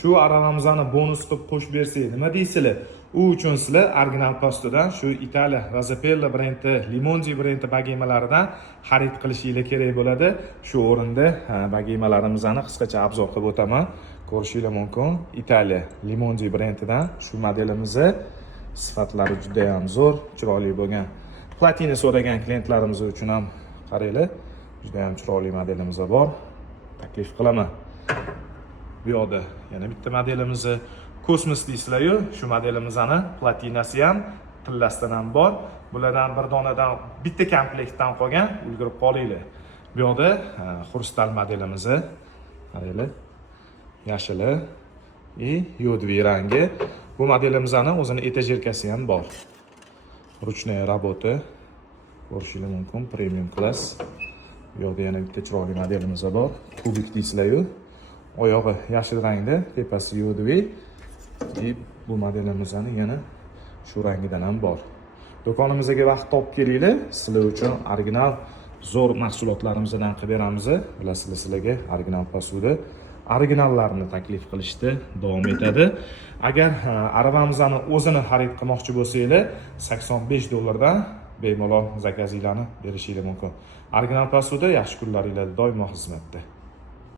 Shu aravamizni bonus qilib qo'shib bersak, nima deysizlar? U uchun sizlar original pastadan shu Italiya Razapella brendi, Limonzi brendi bagimalaridan xarid qilishingiz kerak bo'ladi. Shu o'rinda bagimalarimizni qisqacha obzor qilib o'taman. Ko'rishingiz mumkin. Italiya Limonzi brendidan shu modelimizni sifatlari juda ham zo'r, chiroyli bo'lgan. Platina so'ragan klientlarimiz uchun ham qaranglar, juda ham chiroyli modelimiz bor. Taklif qilaman. Bu yoqda yana bitta modelimizni Cosmos deysizlar-yu, shu modelimizni platinasi ham, tillasidan ham bor. Bulardan bir donadan bitta komplektdan qolgan, ulgurib qolinglar. Bu yoqda xrustal modelimizni qaranglar. Yashili yodviy rangi. Bu modelimizning o'zini etajerkasi ham bor. Ruchная работа. Ko'rishingiz mumkin, premium class. Bu yoqda yana bitta chiroyli modelimiz bor. Kubik deysizlar-yu. Oyog'i yashil rangda, tepasi yodviy. Bu modelimizni yana shu rangidan ham bor. Do'konimizga vaqt topib kelinglar. Sizlar uchun original zo'r mahsulotlarimizdan qilib beramiz. Bilasizlar, sizlarga original posуда originallarini taklif qilishda davom etadi. Agar aravamizni o'zini xarid qilmoqchi bo'lsanglar, $85 bemalol zakazinglarni berishingiz mumkin. Original posуда yaxshi kunlaringizda doimo xizmatda.